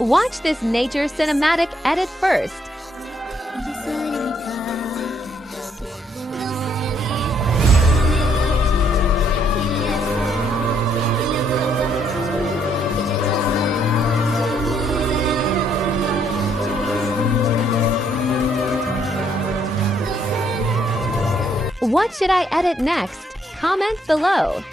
Watch this nature cinematic edit first. What should I edit next? Comment below.